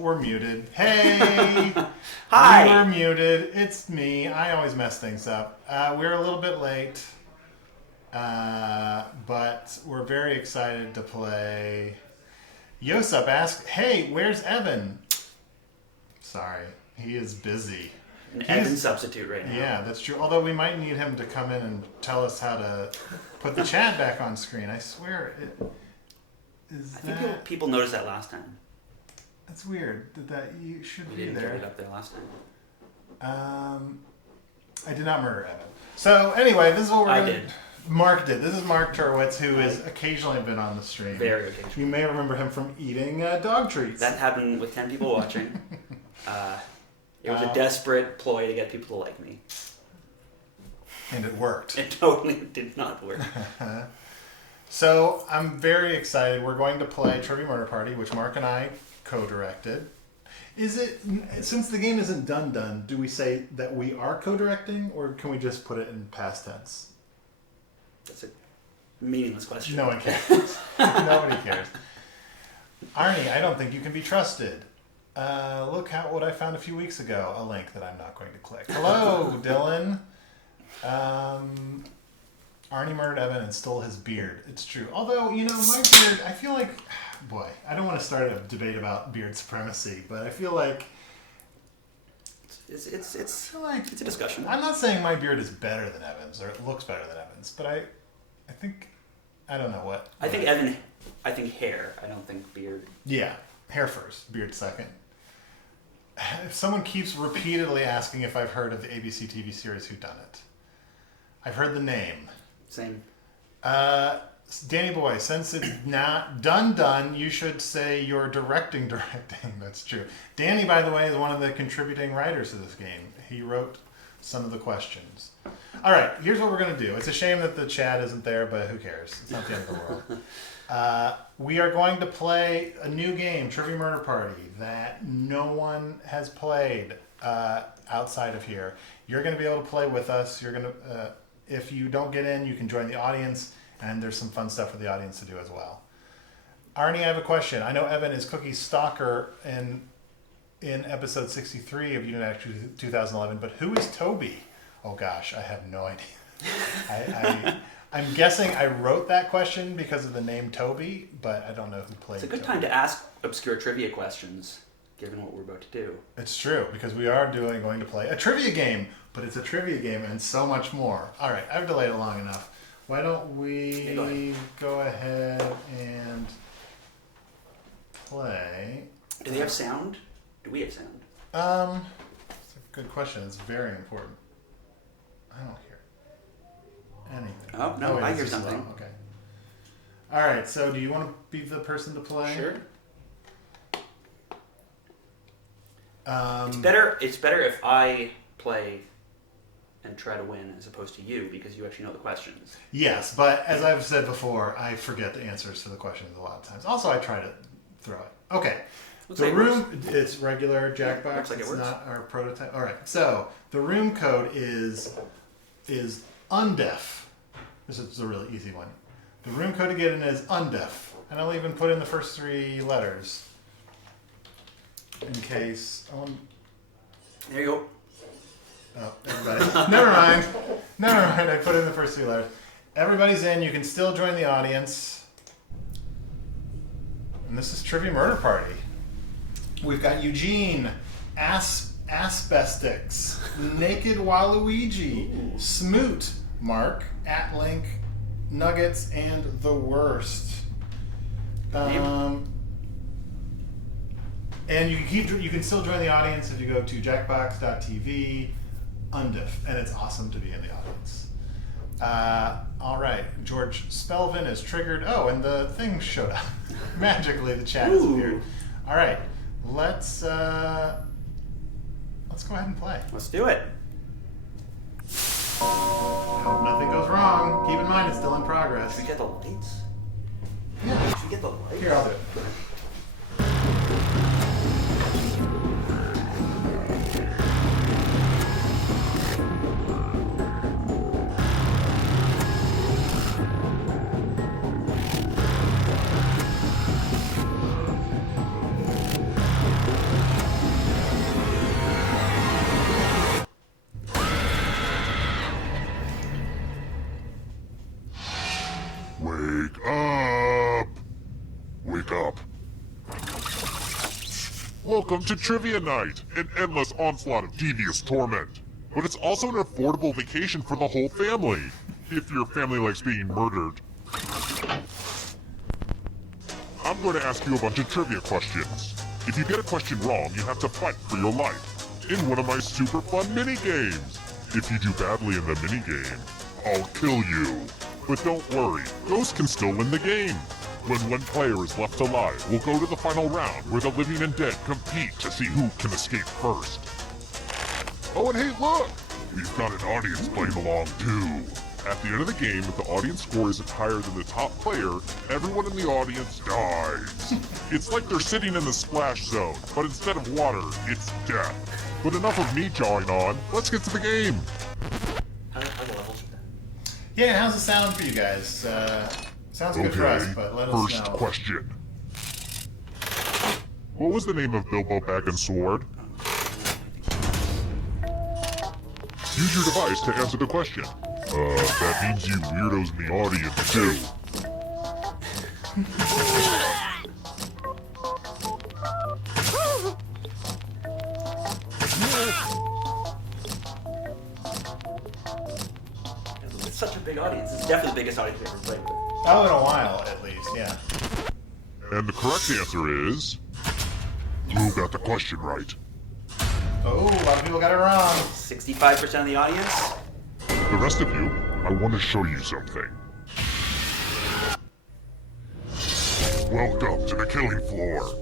We're muted. Hey! Hi! We're muted. It's me. I always mess things up. We're a little bit late, but we're very excited to play. Yosep asked, hey, where's Evan? Sorry, he is busy. Evan substitute right now. Yeah, that's true. Although we might need him to come in and tell us how to put the chat back on screen. I swear I think people noticed that last time. That's weird. That you should We be didn't there. get it up there last time. I did not murder Evan. So anyway, this is what we're I gonna. did. Mark did. This is Mark Turwitz, who has occasionally been on the stream. Very occasionally. You may remember him from eating dog treats. That happened with 10 people watching. It was a desperate ploy to get people to like me. And it worked. It totally did not work. So I'm very excited. We're going to play Trivia Murder Party, which Mark and I co-directed. Is it, since the game isn't done, do we say that we are co-directing, or can we just put it in past tense? That's a meaningless question. No one cares. Nobody cares. Arnie, I don't think you can be trusted. Look what I found a few weeks ago. A link that I'm not going to click. Hello, Dylan. Arnie murdered Evan and stole his beard. It's true. Although, my beard, I feel like... Boy, I don't want to start a debate about beard supremacy, but I feel like... It's a discussion. I'm not saying my beard is better than Evan's, or it looks better than Evan's, but I think... I don't know what... I think hair. I don't think beard. Yeah, hair first, beard second. If someone keeps repeatedly asking if I've heard of the ABC TV series Who Done It, I've heard the name. Same. Danny Boy, since it's not done, you should say you're directing. That's true. Danny, by the way, is one of the contributing writers to this game. He wrote some of the questions. All right, here's what we're going to do. It's a shame that the chat isn't there, but who cares? It's not the end of the world. We are going to play a new game, Trivia Murder Party, that no one has played outside of here. You're going to be able to play with us. You're going to, if you don't get in, you can join the audience, and there's some fun stuff for the audience to do as well. Arnie, I have a question. I know Evan is Cookie's stalker in episode 63 of Unit 2011, but who is Toby? Oh gosh, I have no idea. I'm guessing I wrote that question because of the name Toby, but I don't know who played It's a good Toby. time to ask obscure trivia questions, given what we're about to do. It's true, because we are going to play a trivia game, but it's a trivia game and so much more. All right, I've delayed it long enough. Why don't we go ahead and play? Do they have sound? Do we have sound? It's a good question. It's very important. I don't hear anything. Oh, no, wait, I this hear is something. slow. Okay. All right, so do you want to be the person to play? Sure. It's better if I play and try to win as opposed to you, because you actually know the questions. Yes, but as I've said before, I forget the answers to the questions a lot of times. Also, I try to throw it. Okay. The room, it's regular Jackbox. Looks like it it's works. not our prototype. All right. So the room code is undef. This is a really easy one. The room code to get in is undef, and I'll even put in the first three letters in case. There you go. Oh, everybody. Never mind. I put in the first three letters. Everybody's in. You can still join the audience. And this is Trivia Murder Party. We've got Eugene, Asbestix, Naked Waluigi, Smoot, Mark, Atlink, Nuggets, and The Worst. And you can still join the audience if you go to jackbox.tv, undif, and it's awesome to be in the audience. All right, George Spelvin is triggered. Oh, and the thing showed up. Magically, the chat has appeared. All right, let's go ahead and play. Let's do it. I hope nothing goes wrong. Keep in mind, it's still in progress. Should we get the lights? Yeah. Should we get the lights? Here, I'll do it. Welcome to Trivia Night, an endless onslaught of devious torment. But it's also an affordable vacation for the whole family, if your family likes being murdered. I'm going to ask you a bunch of trivia questions. If you get a question wrong, you have to fight for your life in one of my super fun mini-games. If you do badly in the mini-game, I'll kill you. But don't worry, ghosts can still win the game. When one player is left alive, we'll go to the final round where the living and dead compete to see who can escape first. Oh, and hey, look! We've got an audience playing along too. At the end of the game, if the audience score isn't higher than the top player, everyone in the audience dies. It's like they're sitting in the splash zone, but instead of water, it's death. But enough of me jawing on, let's get to the game. How the levels? Yeah, how's it sound for you guys? Sounds good for us, but let us know. First question. What was the name of Bilbo Baggins' sword? Use your device to answer the question. That means you weirdos in the audience too. It's such a big audience. It's definitely the biggest audience we've ever played with. Oh, in a while, at least, yeah. And the correct answer is... Who got the question right? Oh, a lot of people got it wrong. 65% of the audience? The rest of you, I want to show you something. Welcome to the killing floor.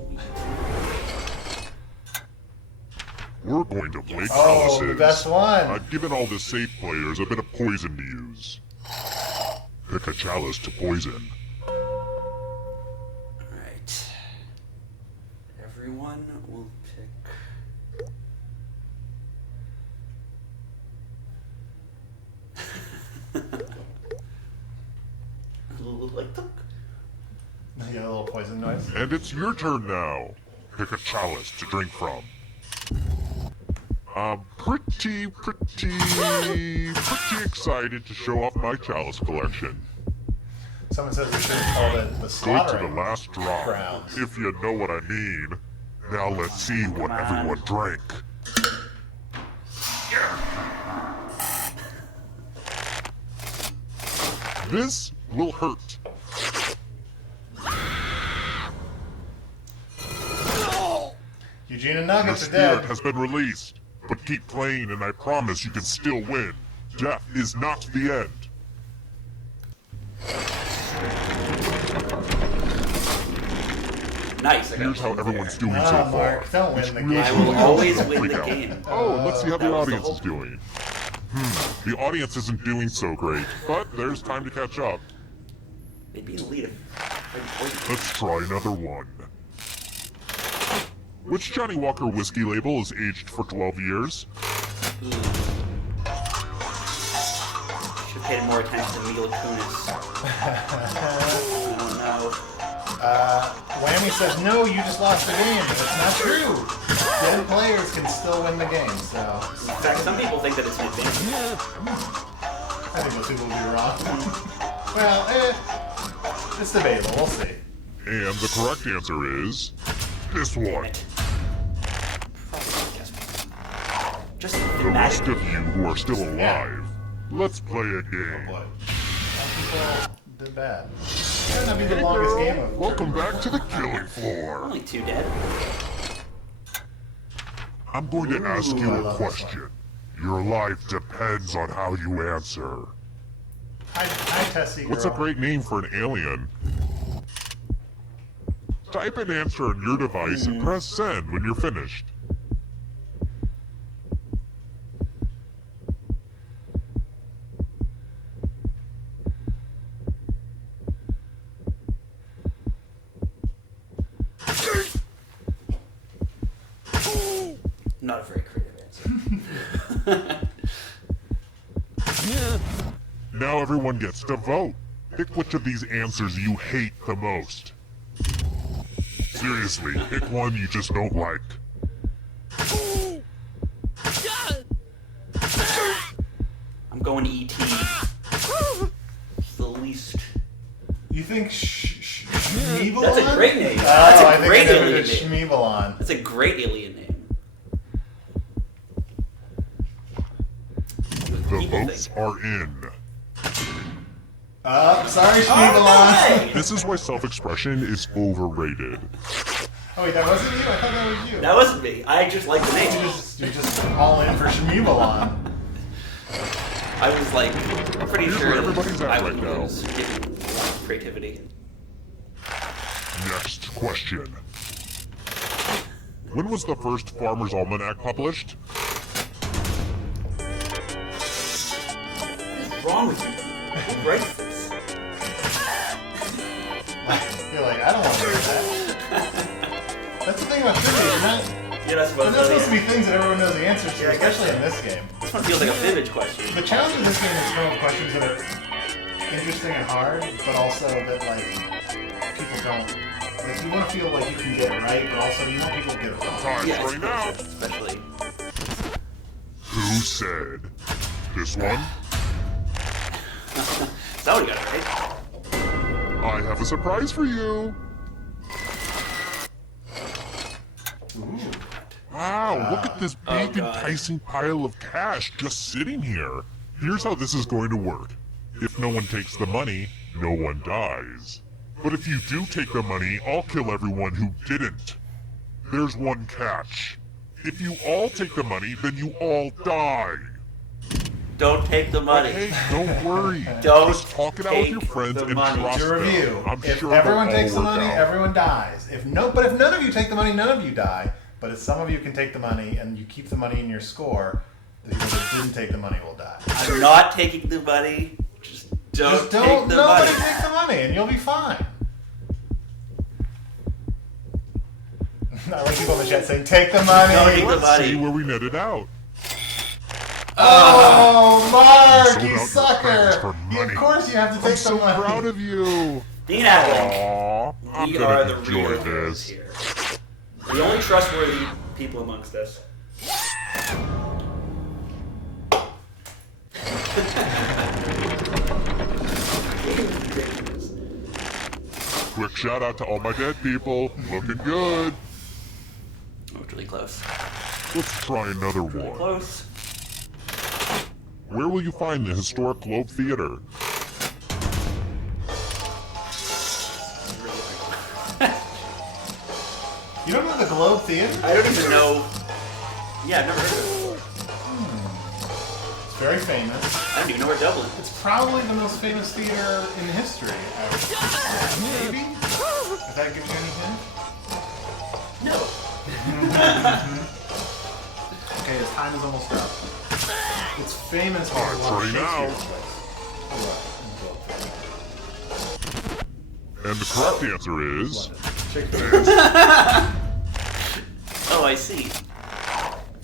We're going to play chalices. Oh, the best one. I've given all the safe players a bit of poison to use. Pick a chalice to poison. Alright. Everyone will pick... a little like tuk. Yeah, a little poison noise. And it's your turn now. Pick a chalice to drink from. I'm pretty excited to show off my chalice collection. Someone says we should have called it the Good to slaughtering the last drop, grounds. if you know what I mean. Now let's see what everyone drank. This will hurt. Eugene and Your Nuggets are spirit dead. has been released, but keep playing and I promise you can still win. Death is not the end. Nice. I got Here's how one everyone's there. doing so Ah, far. Mark, don't win the game. I will always Don't win freak the out. game. Oh, and let's see how that the was the audience whole- is doing. The audience isn't doing so great, but there's time to catch up. They'd be in the lead if Let's try another one. Which Johnny Walker whiskey label is aged for 12 years? should have paid more attention to Mila Kunis. Oh Whammy says, no, you just lost the game. That's not true. Dead players can still win the game, so... no. In fact, some people think that it's an advantage. I think most people will be wrong. Well, it's debatable. We'll see. And the correct answer is... this Damn one. it. Probably guess. Just The rest thematic. of you who are still alive, let's play a Oh game. boy. Some people did bad. Might not be the longest game of Welcome back to the killing floor. Only 2 dead. I'm going to ask Ooh, you I a love this question. Your life depends on how you answer. Hi, Tessie girl. What's a great name for an alien? Type an answer on your device and press send when you're finished. Not a very creative answer. Now everyone gets to vote. Pick which of these answers you hate the most. Seriously, pick one you just don't like. I'm going E.T. It's the least... You think Schmeeble Schmeebelon? That's a great name. Oh, That's I a think great I alien did name. Schmeebelon. That's a great alien name. The People votes think. are in. Sorry, Oh, Schmeebelon. no! This is why self-expression is overrated. Oh wait, that wasn't you? I thought that was you. That wasn't me. I just like the name. You're just all in for Schmeebelon. I was like pretty Here's sure where that everybody's at I right would now. lose given creativity. Next question. When was the first Farmer's Almanac published? What's wrong with you? Who writes this? You're like, I don't want to hear that. That's the thing about trivia. You're not You're not supposed There's to know supposed the to be things that everyone knows the answers to, Yeah, I guess especially so. in this game. This one feels like a vintage question. The challenge of this game is to come up with questions that are interesting and hard, but also that like people don't. Like you want to feel like you can get it right, but also you want people to get it wrong. Time's Yeah, running out. especially. Who said? This one? Is that what you got right? I have a surprise for you. Wow, look at this big God. enticing pile of cash just sitting here. Here's how this is going to work. If no one takes the money, no one dies. But if you do take the money, I'll kill everyone who didn't. There's one catch. If you all take the money, then you all die. Don't take the money. Hey, don't worry. Don't Just talk it out with your take friends the and money. trust To review, them. I'm if sure everyone they'll all takes the work money, out. everyone dies. But if none of you take the money, none of you die. But if some of you can take the money and you keep the money in your score, the people that didn't take the money will die. I'm not taking the money. Just don't take the nobody money. take the money and you'll be fine. I like people in the chat saying, take the money. No, take the Let's money. see where we netted out. Oh, Mark, You you sold out your friends sucker. for money. Of course you have to take I'm so the money. proud of you. Dean Atling. Aww, I'm We are gonna the enjoy real heroes this. here. The only trustworthy people amongst us. Quick shout out to all my dead people. Looking good. Oh, it's really close. Let's try another one. Close. Where will you find the historic Globe Theater? You don't know the Globe Theater? I don't even know. Yeah, I've never heard of it. It's very famous. I don't even know where Dublin is. It's probably the most famous theater in history. I would say. Maybe? If that gives you any hint? No. Okay, his time is almost up. It's famous for a Time's lot of running out. Shakespeare plays. And the correct answer is... Shakespeare. Oh, I see.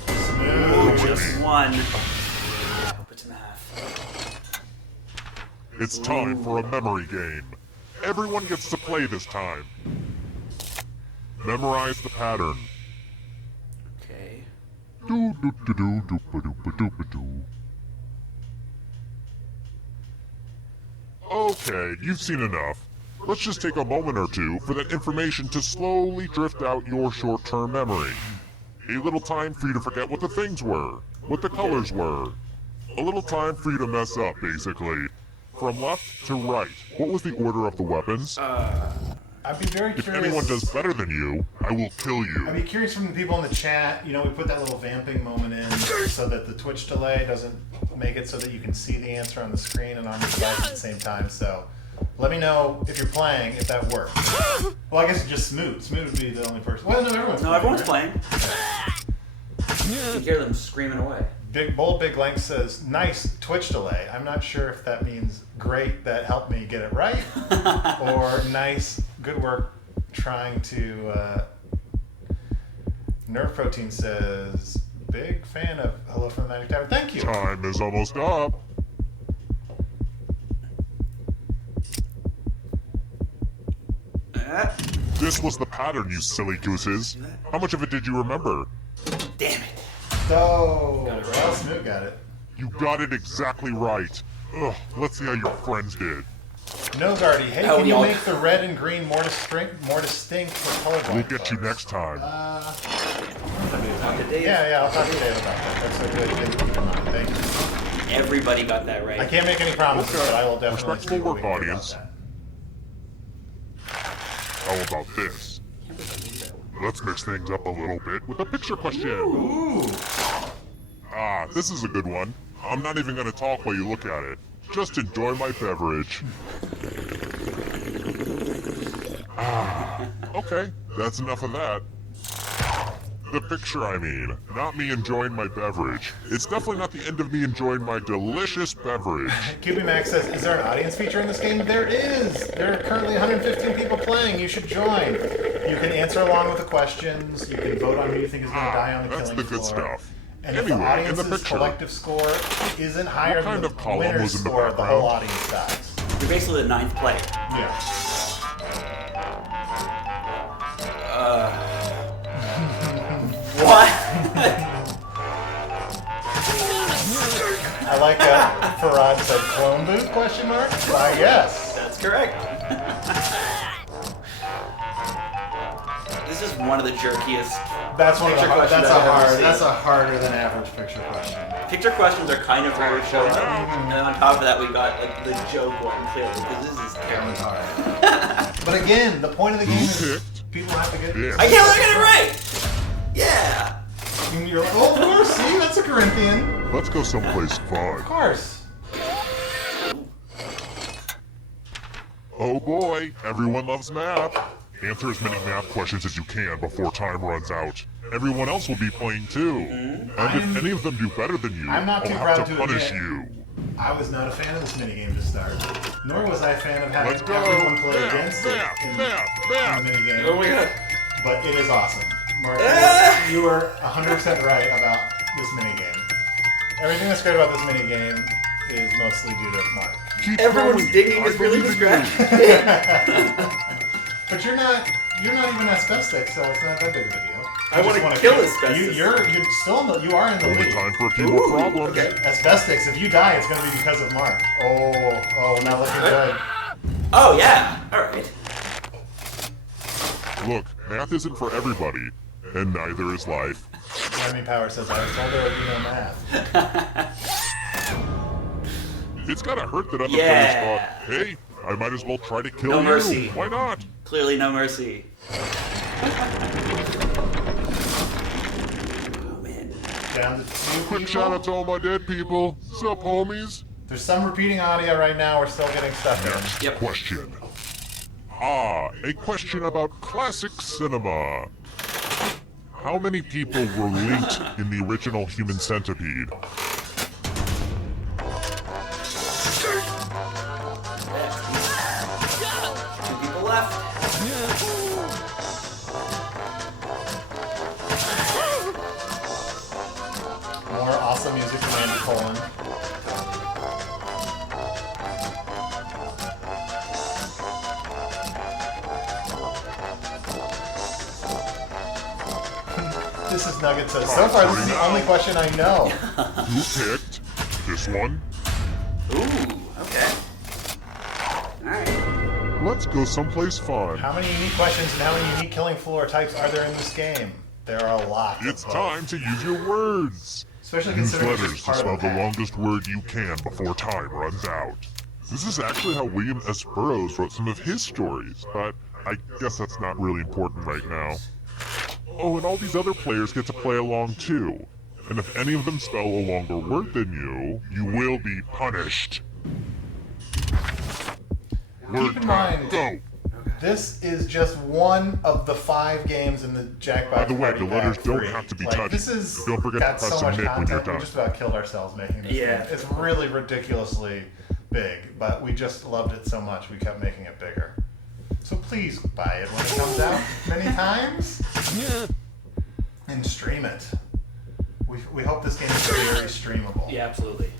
Smooth. Just one. I hope it's math. It's time for a memory game. Everyone gets to play this time. Memorize the pattern. Okay. Do-do-do-do-do-ba-do-ba-do-ba-do. Okay, you've seen enough. Let's just take a moment or two for that information to slowly drift out your short-term memory. A little time for you to forget what the things were, what the colors were. A little time for you to mess up, basically. From left to right, what was the order of the weapons? I'd be very If curious. anyone does better than you, I will kill you. I'd be curious from the people in the chat. You know, we put that little vamping moment in so that the Twitch delay doesn't make it so that you can see the answer on the screen and on your device at the same time. So let me know if you're playing, if that works. Well, I guess it's just Smoot. Smoot would be the only person. Well, no, everyone's No, playing. everyone's right? playing. You can hear them screaming away. Big Length says, nice Twitch delay. I'm not sure if that means great, that helped me get it right, or nice, good work trying to... Nerve Protein says, big fan of Hello from the Magic Tower. Thank you. Time is almost up. This was the pattern, you silly gooses. How much of it did you remember? Damn it. So, Got it right. well, Smoot got it. You got it exactly right. Ugh, let's see how your friends did. No, Guardy. Hey, Oh, can we you all- make the red and green more distinct for colorblind We'll get you folks? next time. Talk to Dave. Yeah, I'll talk to Dave about that. That's a good thing to keep in mind. Thank you. Everybody got that right. I can't make any promises, Okay. but I will definitely Respectful see what we work, can do about audience. that. How about this? Let's mix things up a little bit with a picture question. Ooh. Ah, this is a good one. I'm not even gonna talk while you look at it. Just enjoy my beverage. Ah, okay, that's enough of that. The picture, I mean, not me enjoying my beverage. It's definitely not the end of me enjoying my delicious beverage. QB Max says, is there an audience feature in this game? There is! There are currently 115 people playing. You should join. You can answer along with the questions. You can vote on who you think is going to die on the That's killing the good floor. stuff. And if the Anyway, in the audience's picture, collective score isn't higher kind than of the column winner's was in the score, the whole background? audience dies. You're basically the 9th player. Yeah. What? I like that Farad said clone boot, question mark? Why, yes. That's correct. This is one of the jerkiest. That's one of the Picture question that's a I've ever hard seen. that's a harder than average picture question. Picture questions are kind of hard to show up. And on top of that, we got like the joke one clearly because this is That terrible. was hard. But again, the point of the game is picked? people have to get Yeah. I can't look at it right. Yeah. And you're like, oh, of course, see, that's a Corinthian. Let's go someplace fun. Of course. Oh boy, everyone loves math. Answer as many math questions as you can before time runs out. Everyone else will be playing too. And if any of them do better than you, I'm not I'll too have proud to to punish admit. you. I was not a fan of this minigame to start. Nor was I a fan of having Let's go. everyone play Math, against it math, in math, the math. minigame. Oh my god. But it is awesome. Mark, Ah! you were 100% right about this minigame. Everything that's great about this minigame is mostly due to Mark. Keep Everyone's going. digging I is really believe in you. distracting. But you're not even asbestos, so it's not that big of a deal. I You just wanna wanna kill kill- asbestos. You're still in the, you are in the Only lead. time for a few more problems. okay. Asbestos, if you die, it's going to be because of Mark. Oh, not looking good. Oh yeah. All right. Look, math isn't for everybody, and neither is life. Remy Power says, I was told there would be no math. It's gotta hurt that other Yeah. players thought, hey, I might as well try to kill No you. mercy. Why not? Clearly, no mercy. Oh man. Down to two Quick shout out to people. all my dead people. Sup, homies? There's some repeating audio right now. We're still getting stuff in. Next Yep. question. A question about classic cinema. How many people were linked in the original Human Centipede? Two people left. More awesome music from Andy Cohen. This is Nugget says, so far this is the only question I know. Who picked this one? Ooh. Okay. All right. Let's go someplace fun. How many unique questions and how many unique killing floor types are there in this game? There are a lot. It's of both. time to use your words. Especially Use considering it's letters just to part spell of the the pack. longest word you can before time runs out. This is actually how William S. Burroughs wrote some of his stories, but I guess that's not really important right now. Oh, and all these other players get to play along too. And if any of them spell a longer word than you will be punished. Word in time, mind- go! This is just one of the 5 games in the Jackbox By the way, Party the letters Pack don't 3. have to be Like, touched. This is Don't forget to got press so much submit when you're content. We done. just about killed ourselves making this Yeah. game. It's really ridiculously big, but we just loved it so much we kept making it bigger. So please buy it when it comes out many times and stream it. We hope this game is very streamable. Yeah, absolutely.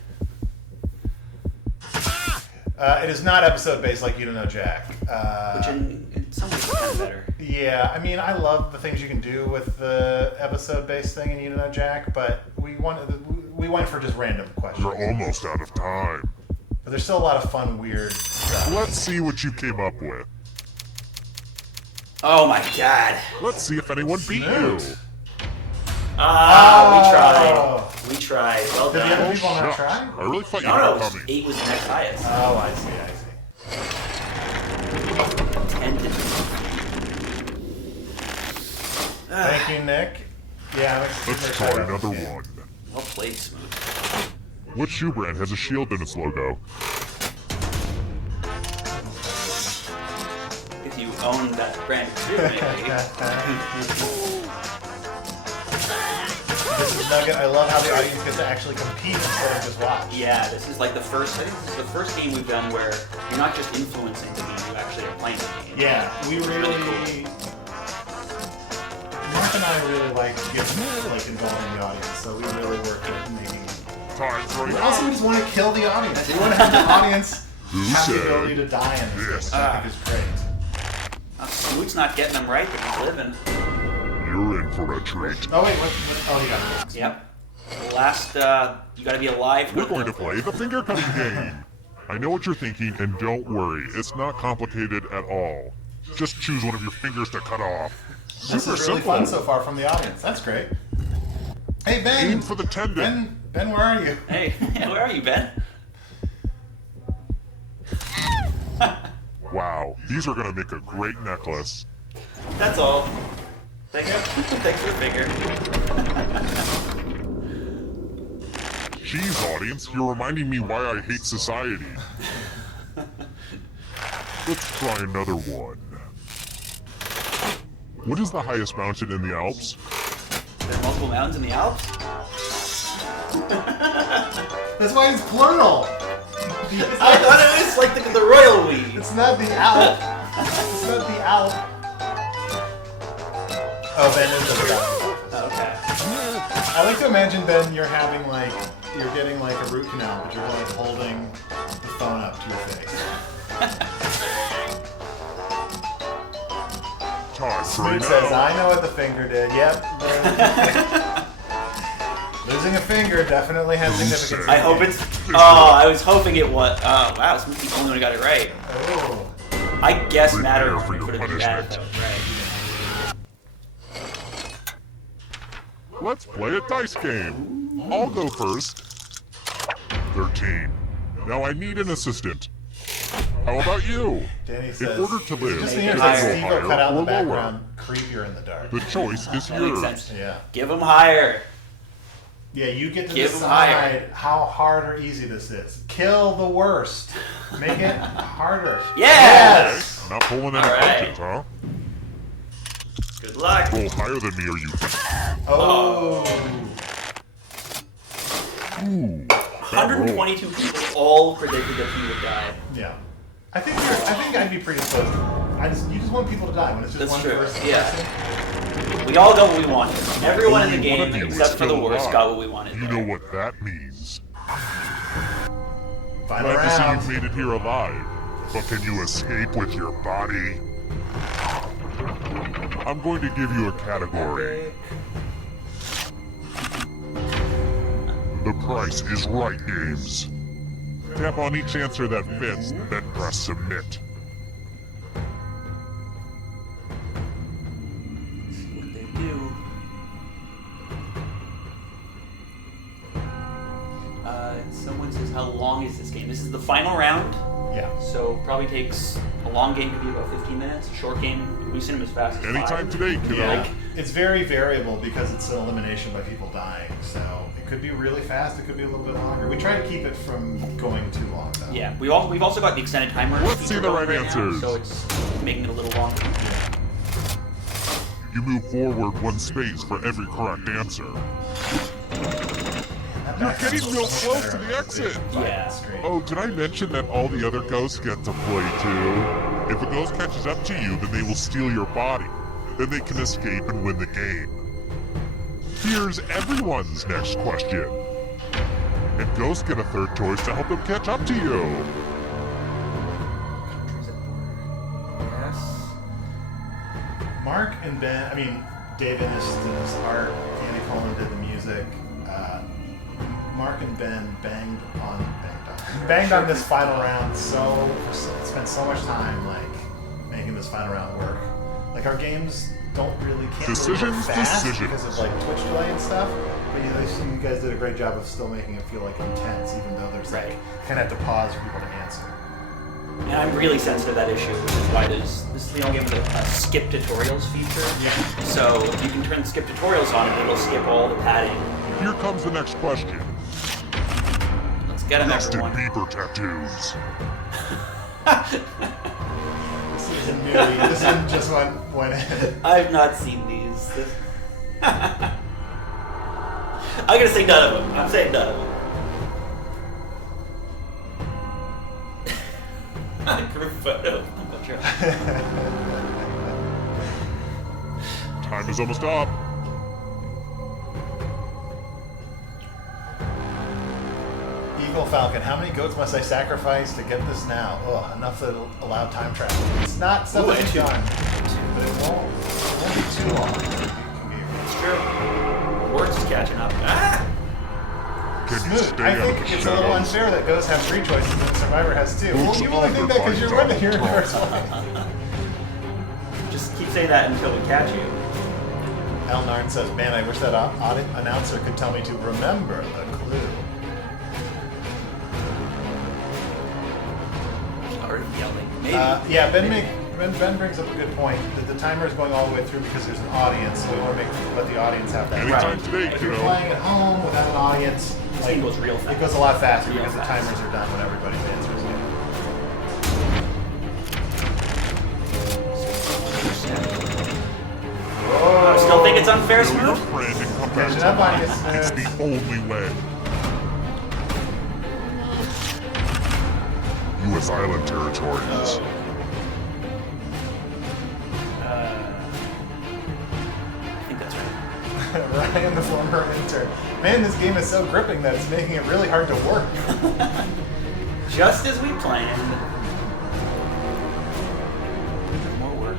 It is not episode based like You Don't Know Jack. Which in some ways is kind of better. Yeah, I mean, I love the things you can do with the episode-based thing in You Don't Know Jack, but we went for just random questions. You're almost out of time. But there's still a lot of fun, weird stuff. Let's see what you came up with. Oh my god. Let's see if anyone beat you. Snoot. Ah, we tried. Well Did the done. other people not Shucks. try? I really thought you No, were no, coming. 8 was the next highest. Oh, I see. 10 didn't. Thank you, Nick. Yeah, Let's try another one. Well played, Smooth. Which shoe brand has a shield in its logo? If you own that brand too, maybe. This is Nugget. I love how the audience gets to actually compete instead of just watch. Yeah, this is like the first. I think this is the first game we've done where you're not just influencing the game; you actually are playing the game. Yeah, we really. Mark and I really like to get involved in the audience, so we really work at making. Time's running We also out. just want to kill the audience. We want to have the audience Who have the said ability to die in this game, which I think is great. Smoot's not getting them right, but he's living. You're in for a treat. Oh wait, what? Oh, he got it. Yep. Last, you gotta be alive. We're going to play the finger cutting game. I know what you're thinking, and don't worry, it's not complicated at all. Just choose one of your fingers to cut off. This Super is really simple. fun so far from the audience. That's great. Hey Ben. Aim for the tendon. Ben, where are you? Hey, where are you, Ben? Wow, these are gonna make a great necklace. That's all. Thanks for the finger. Jeez, audience, you're reminding me why I hate society. Let's try another one. What is the highest mountain in the Alps? There are multiple mountains in the Alps. That's why it's plural. I thought it was like the royal we. It's not the Alp. It's not the Alp. Oh, Ben is at the doctor's office. Okay. I like to imagine, Ben, you're getting like a root canal, but you're like holding the phone up to your face. Time for Smoot now. says, I know what the finger did. Yep. Losing a finger definitely has significance. I hope it's. Oh, I was hoping it was. Wow, Smooth's the only one who got it right. Oh. I guess Prepare Matter for your would have been bad punishment. though, right? Let's play a dice game. I'll go first. 13. Now I need an assistant. How about you? Danny In says, order to live, just you need can to go Steve cut higher out or the lower. background, creepier in the dark. The choice is That makes yours. sense. Yeah. Give him higher. Yeah, you get to Give 'em decide higher. how hard or easy this is. Kill the worst. Make it harder. Yes! Not pulling any All right. punches, huh? Good luck. Roll higher than me or you. Oh. Ooh. that roll. 122 people all predicted that he would die. Yeah. I think I'd be pretty close. You just want people to die when it's just That's one true. person. Yeah. We all got what we wanted. Everyone in the Only one game, of you is except for the still worst, alive. got what we wanted. You know what that means. Final Glad to see round. you've made it here alive. But can you escape with your body? I'm going to give you a category. The price is right games. Tap on each answer that fits, then press submit. See what they do. Someone says, how long is this game? This is the final round, Yeah. so probably takes a long game to be about 15 minutes. A short game, we've seen them as fast as Anytime 5. today, kiddo. Yeah. It's very variable because it's an elimination by people dying. So it could be really fast. It could be a little bit longer. We try to keep it from going too long, though. Yeah, we've also got the extended timer. Let's feature see the going right now, answers. so it's making it a little longer. You move forward one space for every correct answer. You're getting real close to the exit. Yeah. Oh, did I mention that all the other ghosts get to play too? If a ghost catches up to you, then they will steal your body. Then they can escape and win the game. Here's everyone's next question. And ghosts get a third choice to help them catch up to you. Yes. Mark and Ben, David is his art, Andy Coleman did the music. Mark and Ben banged on banged on this final round spent so much time making this final round work. Like our games can't really work fast because of Twitch delay and stuff. But you guys did a great job of still making it feel intense, even though there's kind of have to pause for people to answer. And I'm really sensitive to that issue, which is why this is the only game with a skip tutorials feature. Yeah. So if you can turn the skip tutorials on, it'll skip all the padding. Here comes the next question. Let's get him, Justin everyone. Bieber tattoos. This isn't just one. I've not seen these. I'm gonna say none of them. I'm saying none of them. Group photo. I'm not sure. Time is almost up. Eagle Falcon, how many goats must I sacrifice to get this now? Ugh, enough to allow time travel. It's not stuff that you've done, but it won't be too long. It's true. Words is catching up. Ah! Can you Smooth. stay I out of think the it's a little shadows? unfair that ghosts have 3 choices and Survivor has 2. Well, Who's you only think that because you're under winning here in the Donald first place. Just keep saying that until we catch you. Al Narn says, man, I wish that announcer could tell me to remember the clue. Already yelling. Maybe. Yeah, Ben brings up a good point that the timer is going all the way through because there's an audience, so we want to let the audience have that. Anytime today, If you're kiddo. playing at home without an audience, This game goes real fast. it goes a lot faster Real because the fast. timers are done when everybody's answers get. I still think it's unfair, Know your Smooth. friend and come back Catching to up on life. you, It's Smooth. the only way. U.S. Island territories. I think that's right. Ryan, the former intern. Man, this game is so gripping that it's making it really hard to work. Just as we planned. More work.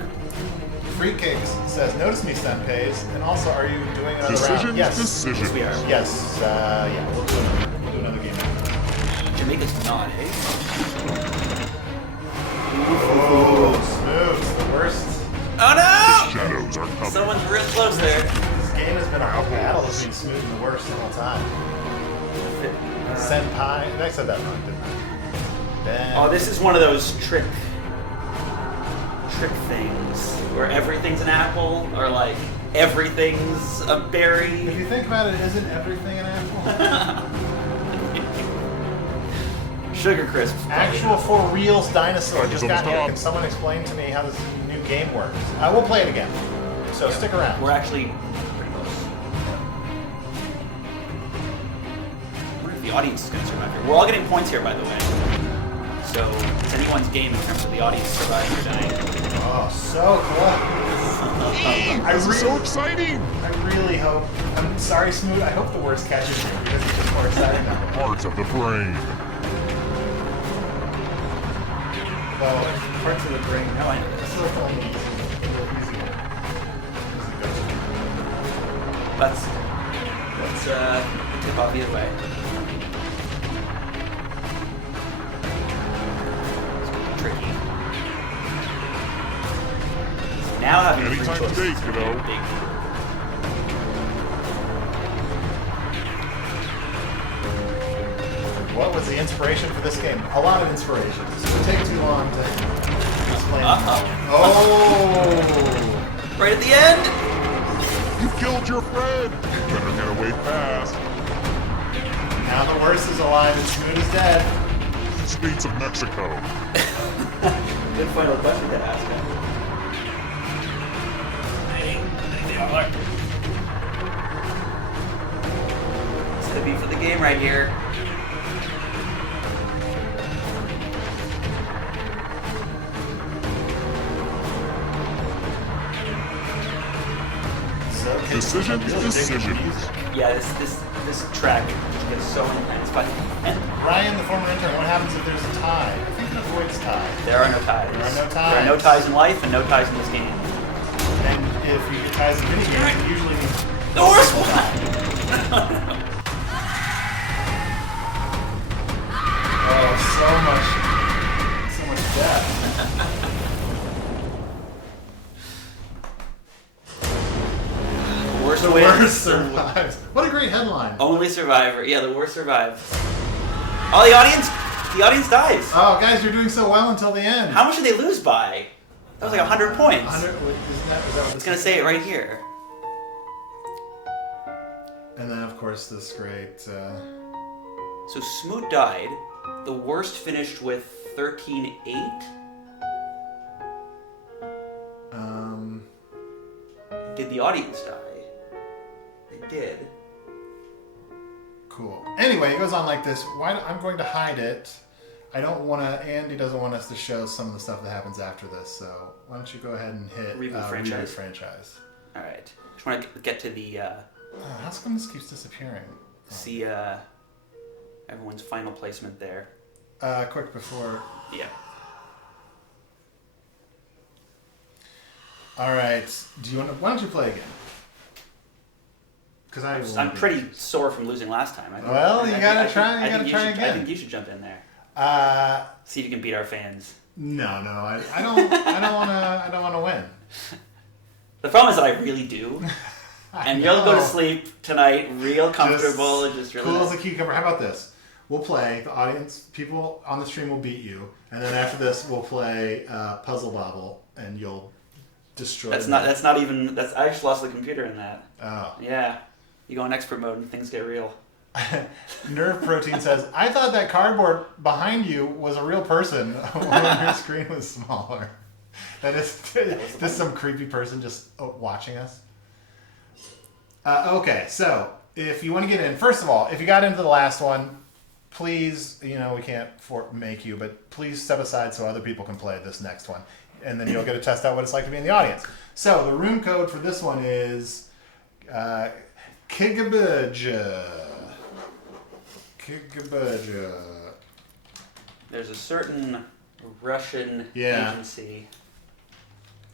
Free Kicks says, notice me, Senpeis, and also, are you doing another Decisions, round? Yes. decisions. Yes, we are. Yes, yeah, we'll do another game. Jamaica's not, eh? Oh, Smooth, the worst. Oh no! Shadows are coming. Someone's real close there. This game has been a whole battle between Smooth and the worst the whole time. Senpai, I said that wrong, didn't I? Ben. Oh, this is one of those trick things where everything's an apple or everything's a If berry. you think about it, isn't everything an apple? Sugar crisp. Actual for reals dinosaur Time just is got here. almost Can up. someone explain to me how this new game works? We'll play it again. So stick around. We're actually pretty close. I wonder if the audience is going to survive here. We're all getting points here, by the way. So it's anyone's game in terms of the audience surviving or dying. Oh, so close. This is so exciting! I really hope. I'm sorry, Smooth. I hope the worst catches you because it's just more exciting that way. Parts of the brain. Well, parts of the brain. No, I know This this. is like only easy. Easier. Let's tip off either way. It's gonna be tricky. Now having three Anytime choices today, is gonna be kiddo. a big. What was the inspiration for this game? A lot of inspiration. So it take too long to explain. Oh! Right at the end. You killed your friend! Better get away fast. Now the worst is alive and Smooth is dead. States of Mexico. Good final question to ask. It's gonna be for the game right here. So, Decisions, really decisions. digging the music. Yeah, this track gets so intense, but Ryan, the former intern, what happens if there's a tie? I think it avoids tie. there are no ties. There are no There are no ties. ties in life and no ties in this game. And if you get ties in mini games, it usually means The worst one! oh, survives. What a great headline. Only survivor. Yeah, the worst survive. Oh, the audience dies. Oh, guys, you're doing so well until the end. How much did they lose by? That was like 100 points. 100, is that what It's gonna say it right here. And then, of course, this great... So Smoot died. The worst finished with 13-8. Did the audience die? They did. Cool. Anyway, it goes on like this. I'm going to hide it. I don't want to... Andy doesn't want us to show some of the stuff that happens after this, so why don't you go ahead and hit Reboot franchise. All right. Just want to get to the... how come this keeps disappearing? see everyone's final placement there. Quick before... Yeah. All right. Do you want to? Why don't you play again? Because I'm pretty sore from losing last time. You gotta try. You gotta try again. I think you should jump in there. See if you can beat our fans. No, I don't. I don't want to win. The problem is that I really do. And you'll go to sleep tonight real comfortable. Just really cool as a cucumber. How about this? We'll play. The audience, people on the stream will beat you, and then after this, we'll play Puzzle Bobble, and you'll destroy. That's not even. I just lost the computer in that. Oh. Yeah. You go in expert mode and things get real. Nerve Protein says, I thought that cardboard behind you was a real person when your screen was smaller. That is just some creepy person just watching us. Okay, so if you want to get in, first of all, if you got into the last one, please, we can't make you, but please step aside so other people can play this next one. And then you'll get to test out what it's like to be in the audience. So the room code for this one is Kigabuja. There's a certain Russian agency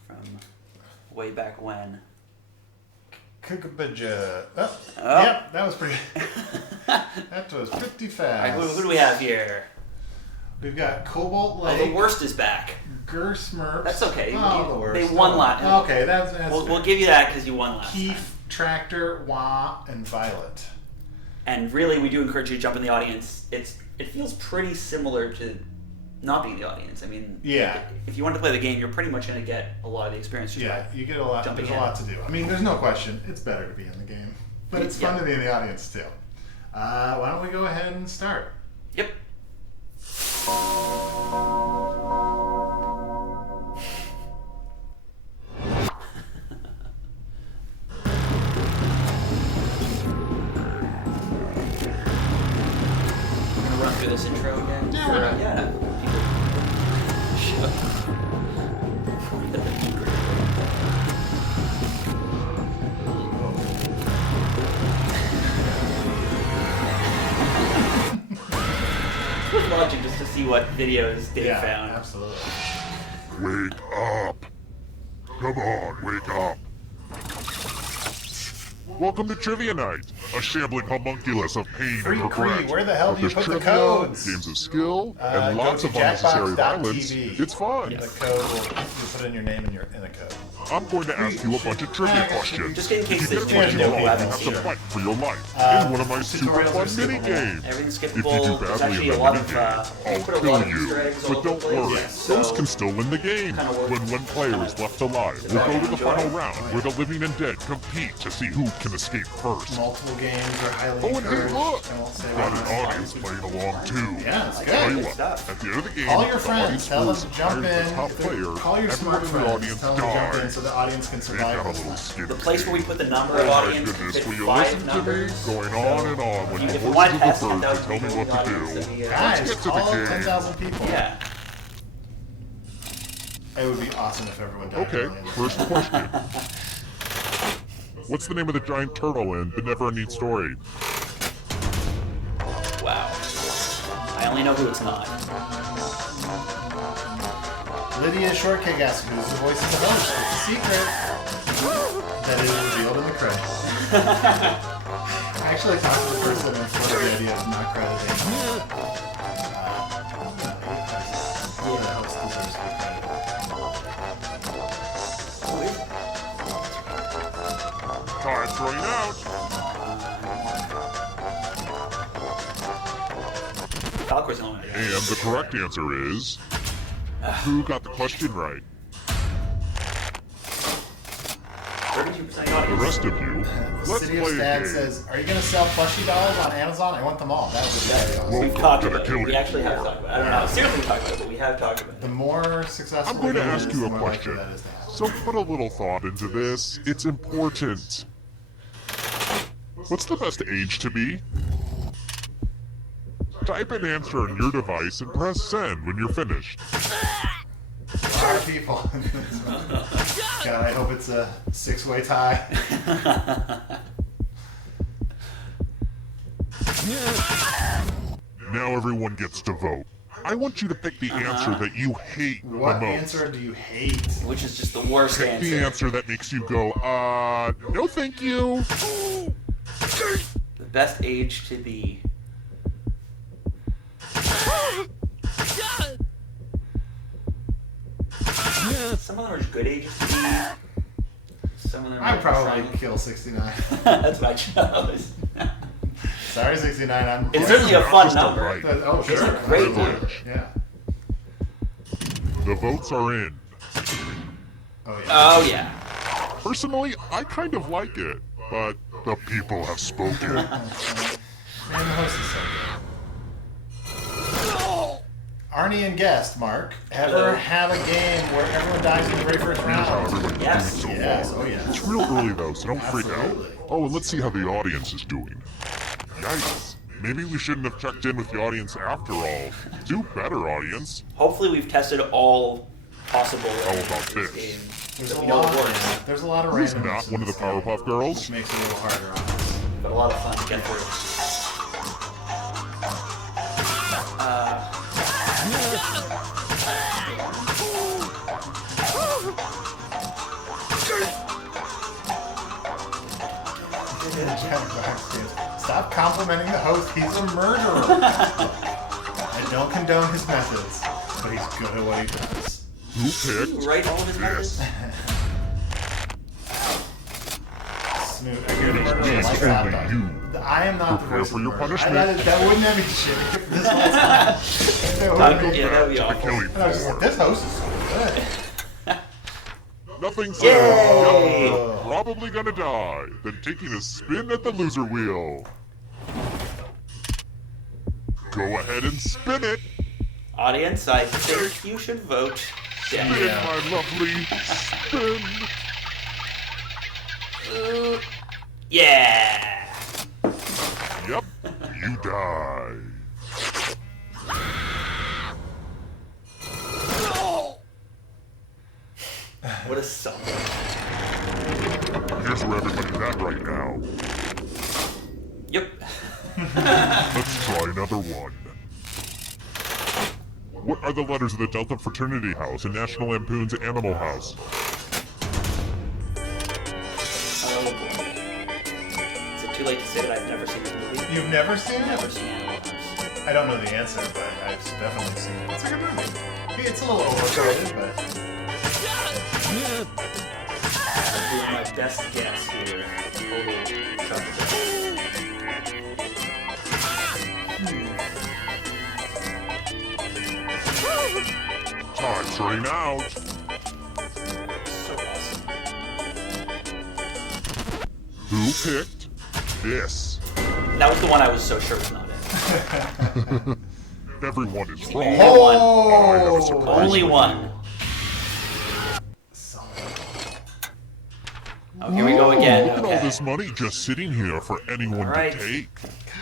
from way back when. Kigabuja. Oh. Yep, that was pretty. That was pretty fast. All right, who do we have here? We've got Cobalt Lake. Oh, the worst is back. Gersmerps. That's okay. Oh, the worst. They won last. Okay, that's we'll give you that because you won last. Keef, Tractor, Wah, and Violet. And really, we do encourage you to jump in the audience. It feels pretty similar to not being in the audience. I mean, if you want to play the game, you're pretty much going to get a lot of the experience. Just by you get a lot. There's a lot to do. I mean, there's no question. It's better to be in the game, but it's fun to be in the audience too. Why don't we go ahead and start? Yep. Run through this intro again? Yeah. Worth watching just to see what videos Dave found. Absolutely. Wake up! Come on, wake up! Welcome to Trivia Night, a shambling homunculus of pain and regret. Where the hell do you There's put the trivia, codes? games of skill, and go lots to of unnecessary violence. jackbox.tv. It's fun. The code, you put in your name in the code. I'm going to ask you a bunch of trivia questions. Just in case If you get a they question know wrong, who you haven't have to seen it. fight for your life in one of my super tutorials are fun mini skippable. games. Everything's If you do skippable. There's badly actually in a the lot mini of game, put a I'll lot kill of Easter you. eggs all But don't over the place. worry, So those can still win the game. kinda worth When one player is left alive, we'll go to the enjoy. final round where the living and dead compete to see who can escape first. Multiple games are highly Oh, and hey, encouraged. look! I won't say Got what an audience playing along too. Yeah, it's Tell you good. what, stuff. at the end of the game, Call your the friends. audience Tell them scores to jump hires in. the top player. Call your smart Everyone in the friends. audience Tell them to jump in dies. so the audience can They've survive got a this little one. skin the in place the where we game. put the number of Oh my audience goodness, fit will you 5 listen to me? numbers. Going on and on when If the you want horses to and test the birds 10,000 tell me people what in the to audience, do. that'd be, Guys, Let's get to the call game. 10,000 people. Yeah. It would be awesome if everyone died. Okay, early. first question. What's the name of the giant turtle in The Never-Ending Story? Wow. I only know who it's not. Lydia Shortcake asks, who's the voice of the host? It's a secret that is revealed in the credits. I actually talked to the person and for the idea of not crediting. The host deserves to be credited. Time's running out. Falcor's the only one. And the correct answer is... Who got the question right? 32% of the The audience. rest of you, The let's City of play a Stag game. says, "Are you going to sell plushie dolls on Amazon? I want them all." That would be very awesome. We've Welcome talked to the about it. killing We actually have talked about it. I don't know how seriously we talked about it, but we have talked about The it. more successful I'm going to the game ask is, you the a more question. likely that is to happen. So put a little thought into this. It's important. What's the best age to be? Type an answer on your device and press send when you're finished. A lot of people. God, I hope it's a 6-way tie. Now everyone gets to vote. I want you to pick the answer that you hate What the most. answer do you hate? Which is just the worst Pick the answer. answer that makes you go, no thank you. The best age to be. Some of them are good ages to be. Some of them are I'd probably trying- kill 69. That's what I chose. Sorry, 69. I'm. It's certainly a fun Just a number. right. Oh, It's sure. a great Privilege. number. Yeah. The votes are in. Oh, yeah. Oh yeah. Personally, I kind of like it, but the people have spoken. Man, the host is so good. Arnie and guest, Mark, ever Hello. have a game where everyone dies in the very first Here's how round? everyone's Yes. doing so Yes, far. oh yes. It's real early though, so don't freak out. Absolutely. Oh, and let's see how the audience is doing. Yikes. Maybe we shouldn't have checked in with the audience after all. Do better, audience. Hopefully we've tested all possible How about this this? game. There's So a we know lot. it works. There's a lot of Who's randomness. not in one of the this game, Powerpuff Girls? which makes it a little harder on us. But a lot of fun to get through. Stop complimenting the host. He's a murderer. I don't condone his methods, but he's good at what he does. Who picked Right, all of his methods? this? Snoot, I hear the murderer Yes, like only that. you. I am not the Prepare voice for of the your murderer. punishment. That wouldn't have been shit. This was that wouldn't be Yeah, that would be To the awful. killing I was just like, floor. this host is so good. Nothing says, Yay! "Yup, you're probably gonna die," than taking a spin at the loser wheel. Go ahead and spin it. Audience, I think you should vote Spin, dead. my lovely. Spin. Yeah! Yep, you die. What a suck. Here's where everybody's at right now. Yep. Let's try another one. What are the letters of the Delta Fraternity House and National Lampoon's Animal House? Oh boy. Is it too late to say that I've never seen this movie? You've never seen it? Never seen Animal House. I don't know the answer, but I've definitely seen it. It's a good movie. It's a little overrated, but I'm doing my best guess here. Total tough Time's running out. So awesome. Who picked this? That was the one I was so sure was not it. Everyone is Only wrong. one. I have a surprise Only for you. one. Oh, here we go again. Look at all Okay. this money just sitting here for anyone Alright. to take.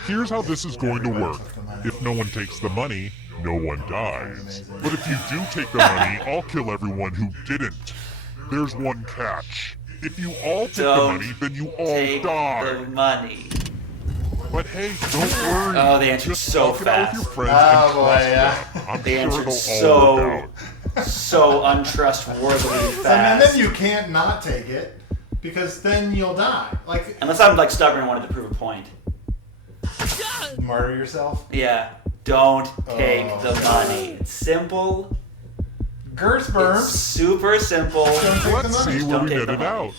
Here's how this is going to work. If no one takes the money, no one dies. But if you do take the money, I'll kill everyone who didn't. There's one catch. If you all take the Don't money, then you all Take die. the money. But hey, don't worry. Oh, they answered Just so talk it out with your fast. friends Oh, and boy, trust yeah. them. I'm They sure answered it'll all so work out. So untrustworthily and fast. then you can't not take it because then you'll die. Like Unless I'm like stubborn and wanted to prove a point. murder yourself. Yeah. Don't take Oh, the money. It's simple. Girth It's burns. super simple. Don't take the Let's money. see where Don't we take net the it money. out.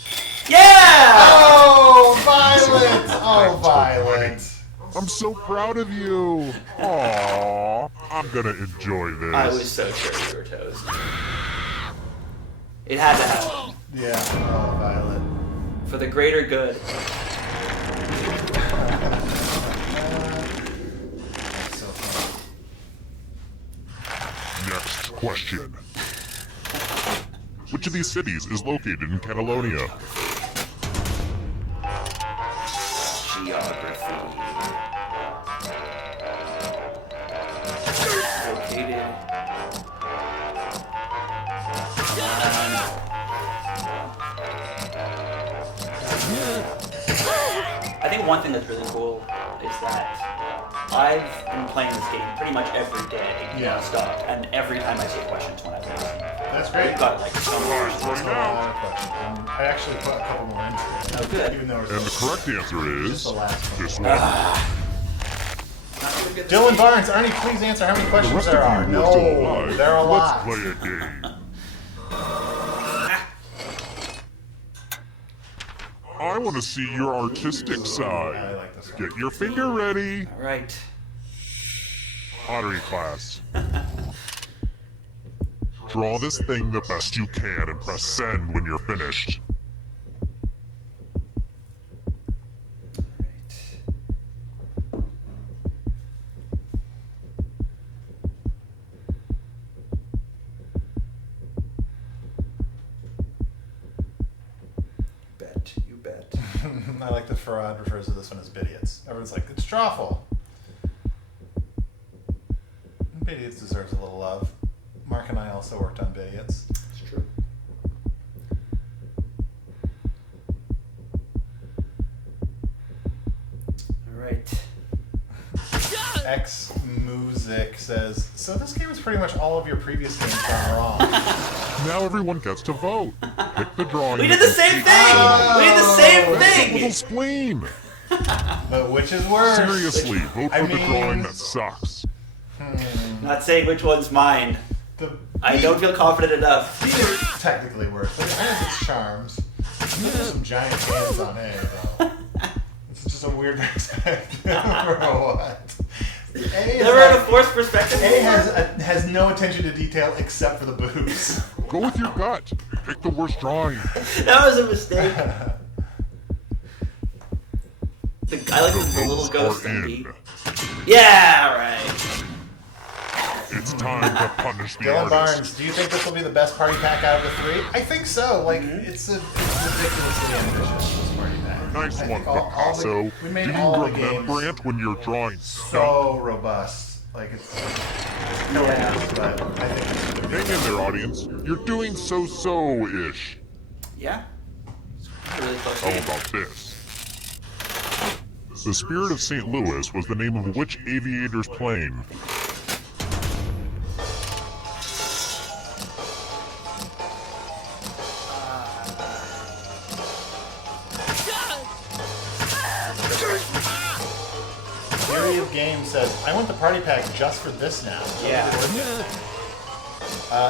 Yeah! Oh, Violet! Oh, Violet! I'm so proud of you. Aww, I'm gonna enjoy this. I was so sure you were toast. It had to happen. Yeah, oh, Violet. For the greater good. So funny. Next question. Which of these cities is located in Catalonia? Geography. Located. I think one thing that's really cool is that I've been playing this game pretty much every day, Yeah. non-stop, and every time I see questions when I play this. That's great. We've got like so much. There's a lot of questions. I actually put a couple more into it. Oh, good. Even though it was And the correct answer is just the last one. this one. Dylan Barnes, Arnie, please answer how many The questions rest there of are. you are still No, alive. there are a Let's lot. play a game. I want to see your artistic I side. like this one. Get your finger ready. All right. Pottery class. Draw this thing the best you can and press send when you're finished. Bet. You bet. I like that Farad refers to this one as Bidiots. Everyone's like, it's Strawful. Bidiots deserves a little love. Mark and I also worked on Bidiots. It's true. All right. X Music says, so this game is pretty much all of your previous games gone wrong. Now everyone gets to vote. Pick the drawing. We did the same thing. We did the same Little thing. spleen. But which is worse? Seriously, vote for I the mean- drawing that sucks. Not saying which one's mine. The I don't feel confident enough. B is technically worse, but it has its charms. There's some giant hands on A, though. It's just a weird perspective. Or what? A is Never had a like- forced perspective. A before? has no attention to detail except for the boobs. Go with your gut. Pick the worst drawing. That was a mistake. I like the little Votes ghost are in. thingy. Yeah, right. It's time to punish the Dylan artist. Barnes, do you think this will be the best party pack out of the three? I think so. Like, it's ridiculously ambitious, this party pack. Nice I one, think all Picasso. we made Do all you the games remember it when you're drawing stuff? so robust. Like, it's hilarious, but I think it's the Hang in there, audience. You're doing so-so-ish. Yeah. It's really close. How about this? The Spirit of St. Louis was the name of which aviator's plane? Theory of Game says, I want the party pack just for this now. Yeah.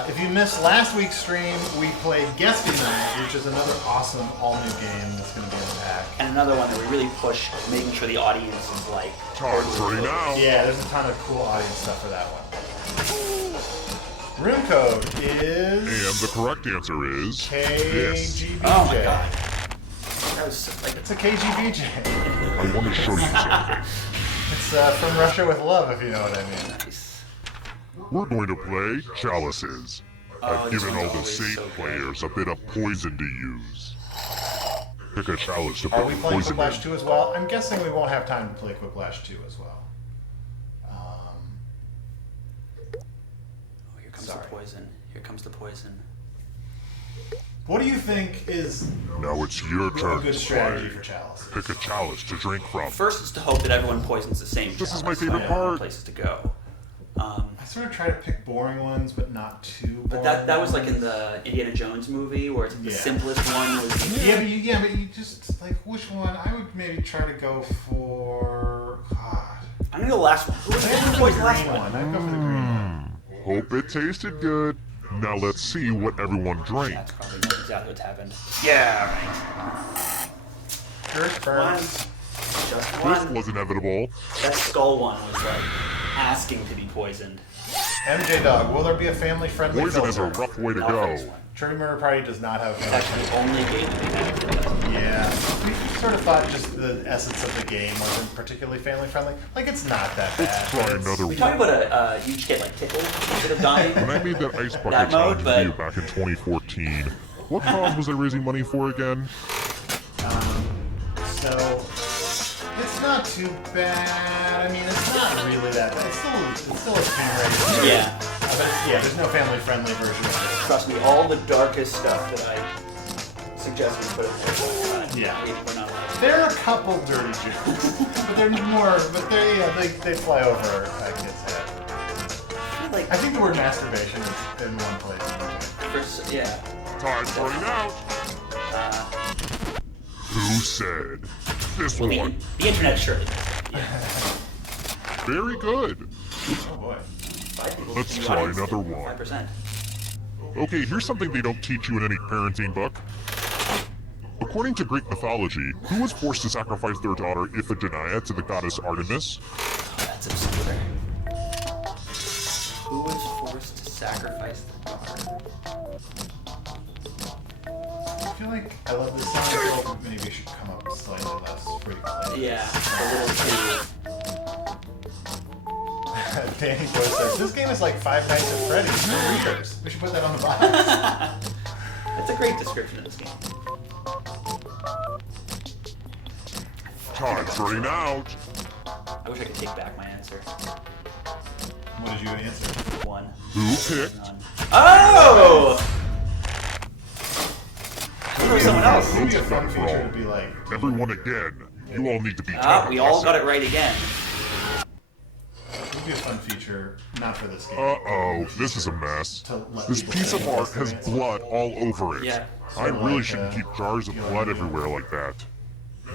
If you missed last week's stream, we played Guesty Night, which is another awesome all-new game that's going to be in the pack. And another one that we really push, making sure the audience is like. Time's running out. Yeah, there's a ton of cool audience stuff for that one. Room code is And the correct answer is this. KGBJ. Oh my god. That was like. It's a KGBJ. I want to show you something. It's from Russia with Love, if you know what I mean. Nice. We're going to play Chalices. Oh, I've this given one's all the always safe so good. players a bit of poison to use. Pick a chalice to Are put we the playing poison Quiplash in. 2 as well? I'm guessing we won't have time to play Quiplash 2 as well. Oh, here comes Sorry. the poison. Here comes the poison. What do you think is Now it's your a turn good to strategy play. for Chalice? Pick a chalice to drink from. First is to hope that everyone poisons the same. This is chalice. my favorite I don't know part. Places to go. I sort of try to pick boring ones, but not too boring. But that was like in ones. the Indiana Jones movie, where it's the Yeah. simplest one was. Yeah, but you just like which one? I would maybe try to go for. God. I'm gonna go last one. Who was I'd the go for the poison last green one? one. I'd go for the green one. Hope it tasted good. Now let's see what everyone drank. That's probably exactly what's happened. Yeah, right. Dirt One. burns. Just This one. was inevitable. That skull one was like asking to be poisoned. MJ Dog, will there be a family-friendly Poison is a filter? rough way to Not for go. this one. Trivia Murder Party does not have a It's actually the only game that they have that doesn't. Yeah, we sort of thought just the essence of the game wasn't particularly family-friendly. Like, it's not that bad. Let's try another We one. talked about you just get like tickled instead of dying. When I made that ice bucket That mode, challenge but- video back in 2014, what cause was I raising money for again? So, it's not too bad. I mean, it's not really that bad. It's still a team rating. Yeah. But there's no family-friendly version of this. Trust me, all the darkest stuff that I suggest we put in there. Yeah. We're not allowed. There are a couple dirty jokes, but they're more. But they fly over a kid's head. Like, I think the word masturbation is in one place. yeah. Time's running out. Who said? This Well, one. the internet surely. Very good. Oh boy. Let's try another one. 5%. Okay, here's something they don't teach you in any parenting book. According to Greek mythology, who was forced to sacrifice their daughter Iphigenia to the goddess Artemis? That's obscure. Who was forced to sacrifice the daughter? I feel like I love this song, but maybe it should come up slightly less frequently. Yeah, a little too. Danny Boy says, this game is like Five Nights at Freddy's for readers. We should put that on the box. That's a great description of this game. Time's running out. I wish I could take back my answer. What did you answer? One. Who picked? None. Oh! It was someone else. It would be a fun feature to be like, Everyone again. You all need to be We all got it right again. it would be a fun feature, not for this game. Uh-oh, this is a mess. This piece of art has blood all over it. Yeah. I really shouldn't keep jars of blood everywhere like that.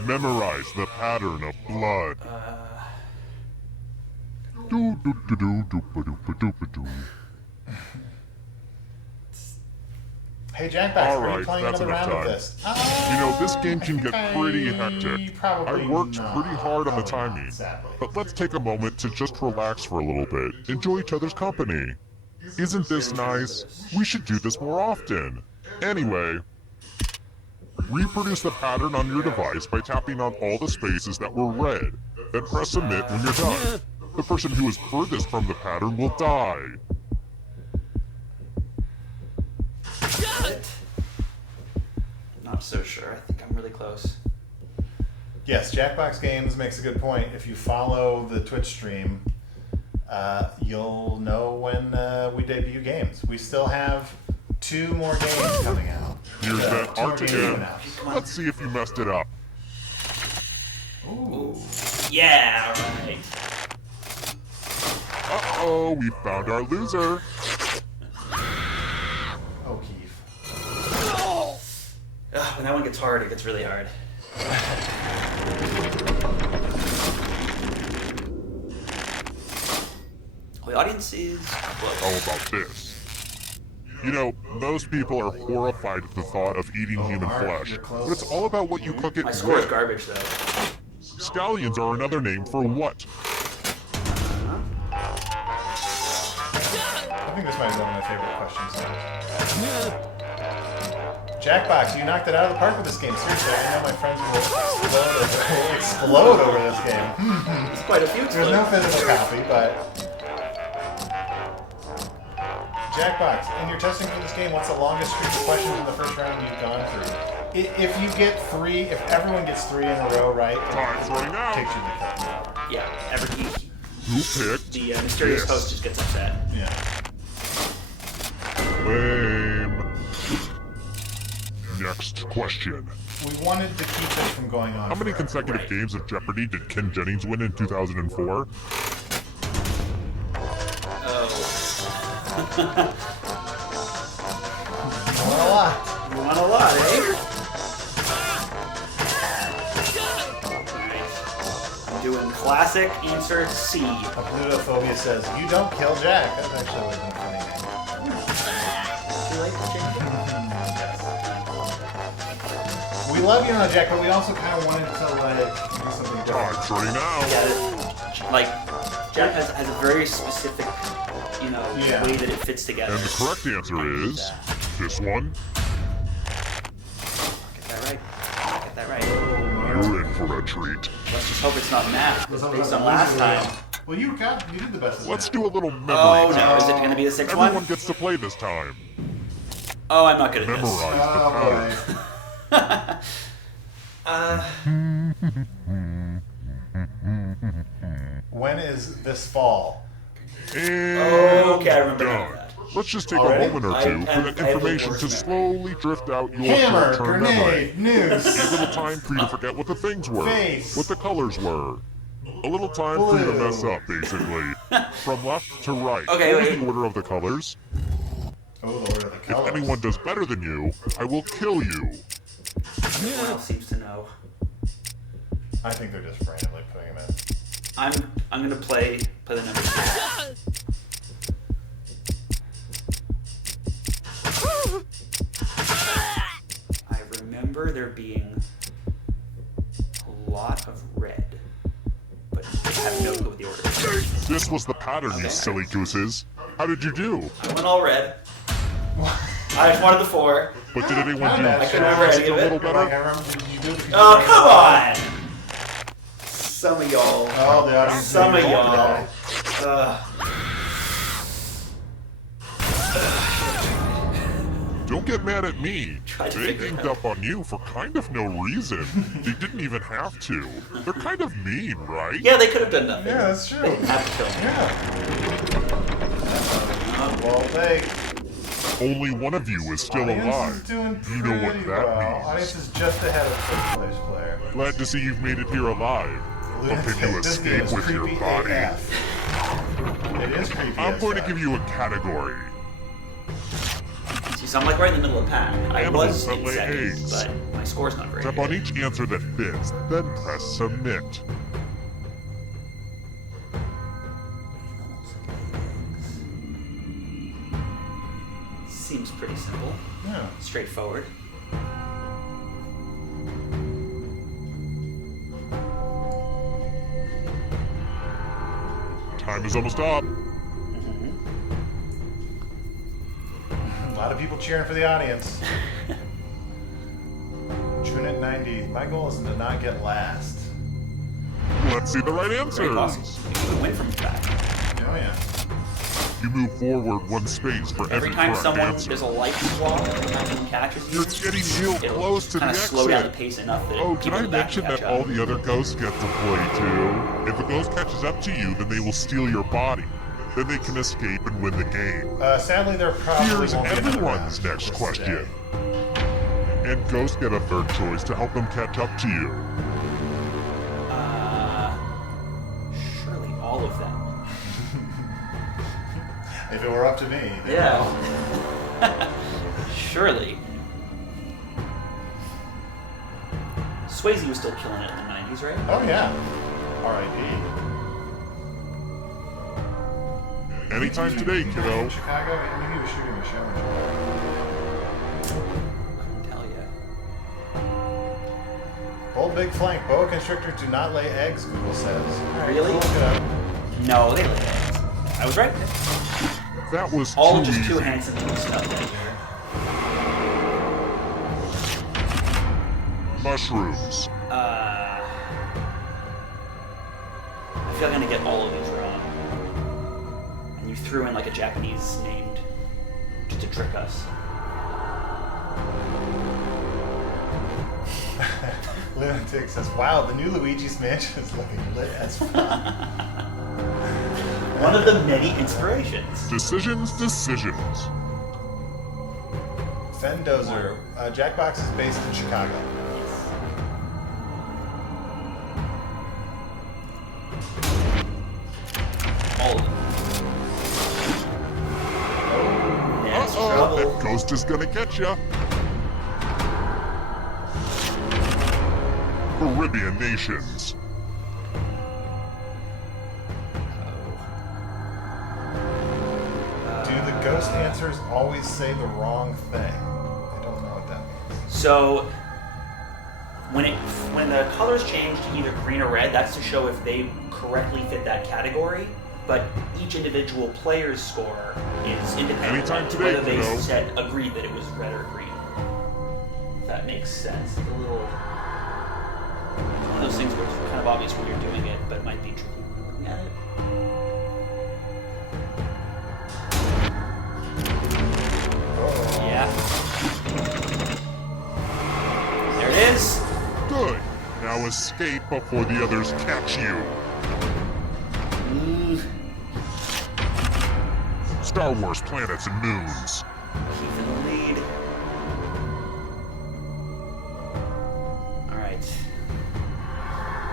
Memorize the pattern of blood. Do-do-do-do-do-ba-do-ba-do-ba-do. Hey, Jack Bax, All are you right, playing that's another enough round of time. this? You know, this game can I get think pretty I hectic. probably I worked not. pretty hard on the Probably timing. not, sadly. But let's take a moment to just relax for a little bit. Enjoy each other's company. Isn't this nice? We should do this more often. Anyway, reproduce the pattern on your device by tapping on all the spaces that were red. Then press submit when you're done. The person who is furthest from the pattern will die. Not so sure. I think I'm really close. Yes, Jackbox Games makes a good point. If you follow the Twitch stream, you'll know when we debut games. We still have 2 more games coming out. Here's that 2 more art games again. coming out. Let's see if you messed it up. Ooh. Yeah, right. Uh-oh, we found our loser. Oh, Keith. When that one gets hard, it gets really hard. The audience is close. How about this? You know, most people are horrified at the thought of eating human Mark, flesh, you're close. but it's all about what you cook it My score is with. garbage, though. Scallions are another name for what? I think this might be one of my favorite questions now. Jackbox, you knocked it out of the park with this game. Seriously, I know my friends will explode over this game. There's quite a few. There's no physical copy, but... Jackbox, in your testing for this game, what's the longest streak of questions in the first round you've gone through? If you get 3, if everyone gets 3 in a row right, Time's running out. takes you to the kill. Yeah, Who picked? the mysterious Yes. host just gets upset. Yeah. Lame. Next question. We wanted to keep this from going on. How many forever. consecutive Right. games of Jeopardy did Ken Jennings win in 2004? Oh. Not a lot. You want a lot, eh? Alright. I'm doing classic answer C. Plutophobia says, you don't kill Jack. That actually would have been a funny name. You like the chicken? We We love you, Jack, but we also kind of wanted to like do something different. Time's running out. Yeah, like Jack has a very specific, way that it fits together. And the correct answer is this one. Get that right. You're in for a treat. Let's just hope it's not math. Based on last time. Well, you did the best. Let's do a little memory. Oh no, is it going to be the sixth one? Everyone gets to play this time. Oh, I'm not good at Memorize this. the pattern. When is this fall? And I remember done. that. Let's just take Already? a moment or two for that information to slowly drift out your Hammer, short-term memory. grenade, noose. A little time for you to forget what the things were, Face. what the colors were. A little time for you to mess up, basically. From left to right. Okay, What is wait. the order of the colors? Oh, the order of the If colors. anyone does better than you, I will kill you. Everyone else seems to know. I think they're just randomly putting them in. I'm gonna play the number 2. I remember there being a lot of red, but I have no clue what the order is. This was the pattern, you silly gooses. How did you do? I went all red. I just wanted the 4. But did anyone do I couldn't remember any a of it. little Like, I better? remember you did. Oh, come on! Some of y'all. Oh, the audience. Some of told y'all. that. Don't get mad at me. Tried to They figure it ganged out. up on you for kind of no reason. They didn't even have to. They're kind of mean, right? Yeah, they could have done nothing. Yeah, that's true. They didn't have to kill me. Yeah. Well, they. Only one of you is still Audience alive. is doing You know what pretty that well. means. Audience is just ahead of first place player. Glad to see you've made it here alive. But can you This game escape is with your creepy body? AF. It is creepy. I'm as going to fuck. give you a category. See, so I'm like right in the middle of the pack. I Animals was that in lay second, eggs. but my score's not very Tap good. on each answer that fits, then press submit. Seems pretty simple. Yeah. Straightforward. Time is almost up. A lot of people cheering for the audience. Tune at 90. My goal is to not get last. Let's see the right Very answers. possible. You could win from the back. Oh yeah. You move forward one space for Every every time correct someone answer. there's a light swap, every time someone catches you, You're getting real it'll close to the kind of slow down the exit. pace enough that Oh, did people I in the back mention catch that all up. the other ghosts get to play too? If a ghost catches up to you, then they will steal your body. Then they can escape and win the game. Sadly, there probably Here's won't be another everyone's round next this question. day. And ghosts get a third choice to help them catch up to you. Surely all of them. If it were up to me. then- Yeah. Surely. Swayze was still killing it in the 90s, right? Oh yeah. R.I.P. Anytime today, kiddo. In Chicago, I mean, he was shooting a show in Chicago. Couldn't tell ya. Bold big flank. Boa constrictors do not lay eggs, Google says. All right, Really? look it up. No, they lay eggs. I was right. That was All too just easy. too handsome to be stuck in here. Mushrooms. I feel like I'm gonna get all of these wrong. And you threw in like a Japanese named just to trick us. Lunatic says, wow, the new Luigi's Mansion is looking lit as fuck. One of the many inspirations. Decisions. Fendozer. Jackbox is based in Chicago. All of them. There's Uh-oh, trouble. that ghost is gonna get ya. Caribbean nations. Do the ghost answers always say the wrong thing? I don't know what that means. So, when the colors change to either green or red, that's to show if they correctly fit that category. But each individual player's score is independent Anytime today, whether they agreed that it was red or green. If that makes sense. It's a little one of those things where it's kind of obvious when you're doing it, but it might be tricky when you're looking at it. Yeah. There it is. Good. Now escape before the others catch you. Star Wars planets and moons. Keep in the lead. Alright.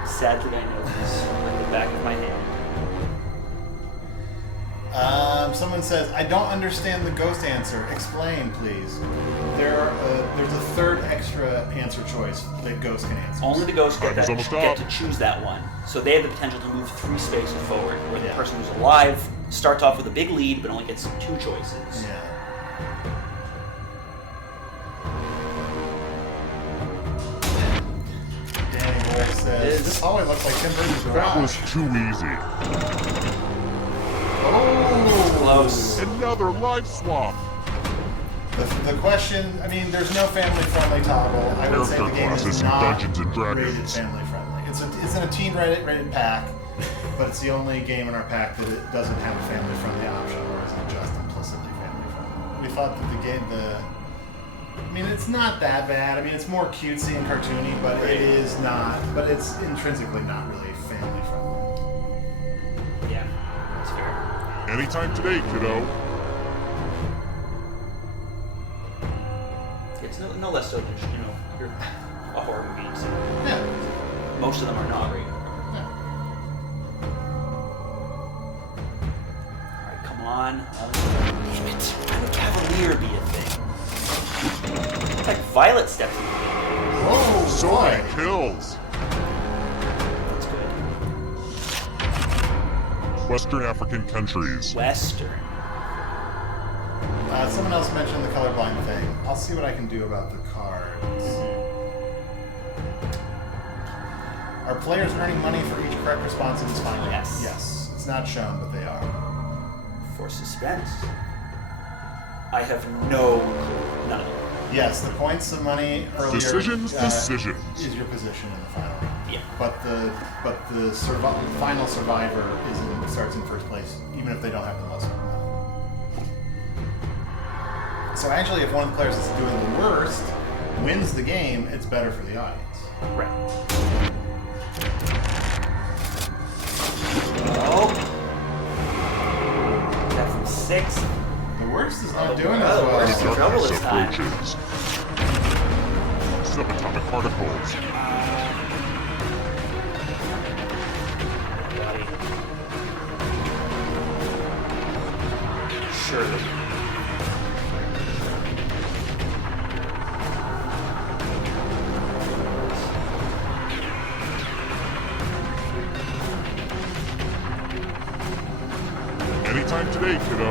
Sadly, I know this like the back of my hand. Someone says, I don't understand the ghost answer. Explain, please. There's a third extra answer choice that ghosts can answer. Only the ghosts get Almost to choose that one. So they have the potential to move 3 spaces forward, where the person who's alive starts off with a big lead, but only gets 2 choices. Yeah. Danny Boy says, this hallway looks like Tim Burton's garage. That was too easy. Oh! Close. Another life swap. The question, I mean, there's no family-friendly toggle. I would say the game is not Dungeons and rated Dragons. family-friendly. It's in a teen rated pack, but it's the only game in our pack that it doesn't have a family-friendly option, or isn't just implicitly family-friendly. We thought that I mean, it's not that bad. I mean, it's more cutesy and cartoony, but it is not. But it's intrinsically not really family-friendly. Yeah, that's fair. Anytime today, kiddo. It's no less so than you're a horror movie. So Yeah. most of them are not great. Yeah. Alright, come on. Damn it. How would Cavalier be a thing? Like Violet steps in the game. Whoa, So boy. many kills. That's good. Western African countries. Western. Someone else mentioned the colorblind thing. I'll see what I can do about the cards. Are players earning money for each correct response in this final? Yes. Yes. It's not shown, but they are. For suspense. I have no clue. None of them. Yes, the points of money earlier Decisions. is your position in the final round. Yeah. But the final survivor starts in first place, even if they don't have the most money. So actually, if one of the players that's doing the worst wins the game, it's better for the audience. Right. Oh. That's from 6. The worst is not doing as the well. worst. In trouble this time. approaches. Subatomic particles. Surely. Anytime today, kiddo.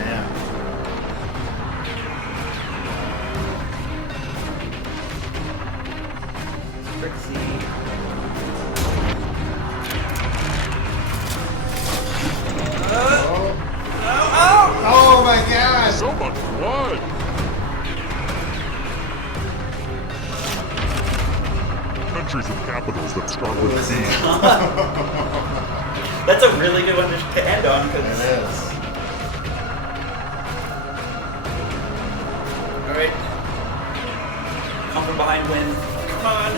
Yeah. Trixie. Oh my god! So much blood. Countries with capitals that start with B. That's a really good one to end on. It is. Alright. Come from behind, win. Come on.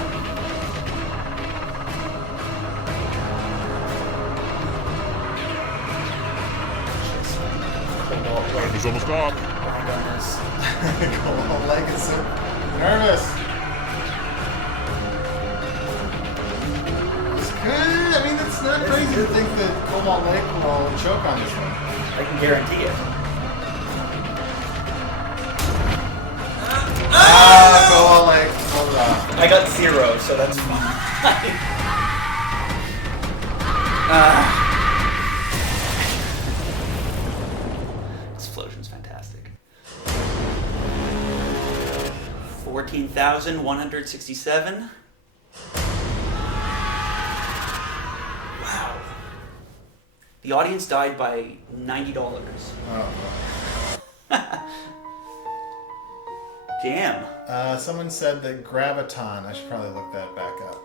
Time is almost up. Behind on this. Cobalt Lake is so nervous. It's good. I mean, it's not crazy to think that Cobalt Lake will choke on this one. I can guarantee it. Cobalt Lake. Hold on. I got 0, so that's fine. It's 14,167. Wow. The audience died by $90. Oh, Damn. someone said that Graviton, I should probably look that back up,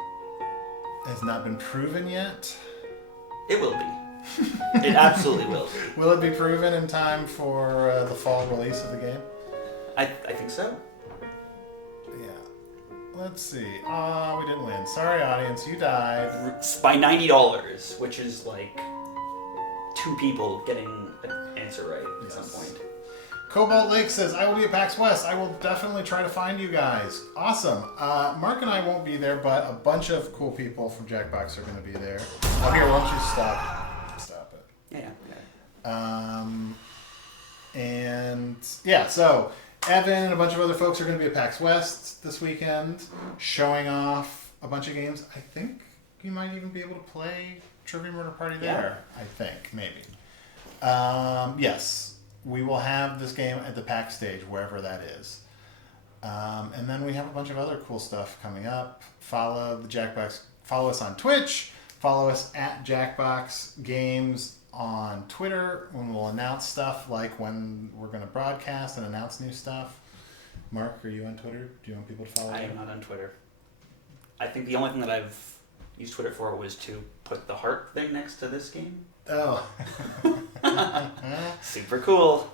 has not been proven yet. It will be. It absolutely will be. Will it be proven in time for the fall release of the game? I think so. Yeah. Let's see. We didn't win. Sorry, audience, you died. By $90, which is like 2 people getting an answer right at some point. Cobalt Lake says, I will be at PAX West. I will definitely try to find you guys. Awesome. Mark and I won't be there, but a bunch of cool people from Jackbox are going to be there. Oh, here, why don't you stop it? Yeah. And yeah, so Evan and a bunch of other folks are going to be at PAX West this weekend, showing off a bunch of games. I think you might even be able to play Trivia Murder Party there. I think, maybe. Yes, we will have this game at the PAX stage, wherever that is. And then we have a bunch of other cool stuff coming up. Follow the Jackbox. Follow us on Twitch. Follow us at Jackbox Games on Twitter when we'll announce stuff, like when we're going to broadcast and announce new stuff. Mark, are you on Twitter? Do you want people to follow you? I am not on Twitter. I think the only thing that I've used Twitter for was to put the heart thing next to this game. Oh. Super cool.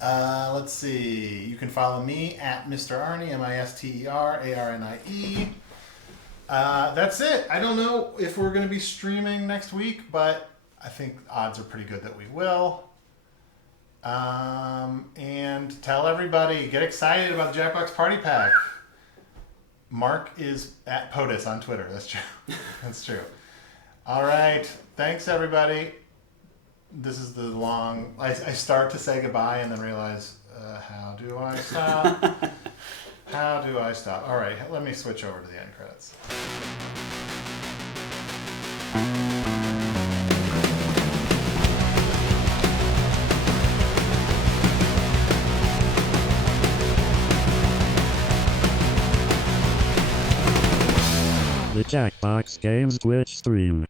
Let's see. You can follow me at Mr. Arnie, MisterArnie. That's it. I don't know if we're going to be streaming next week, but I think odds are pretty good that we will. And tell everybody, get excited about the Jackbox Party Pack. Mark is at POTUS on Twitter. That's true. That's true. All right. Thanks, everybody. This is the long... I start to say goodbye and then realize, how do I stop? How do I stop? All right. Let me switch over to the end credits. The Jackbox Games Twitch stream.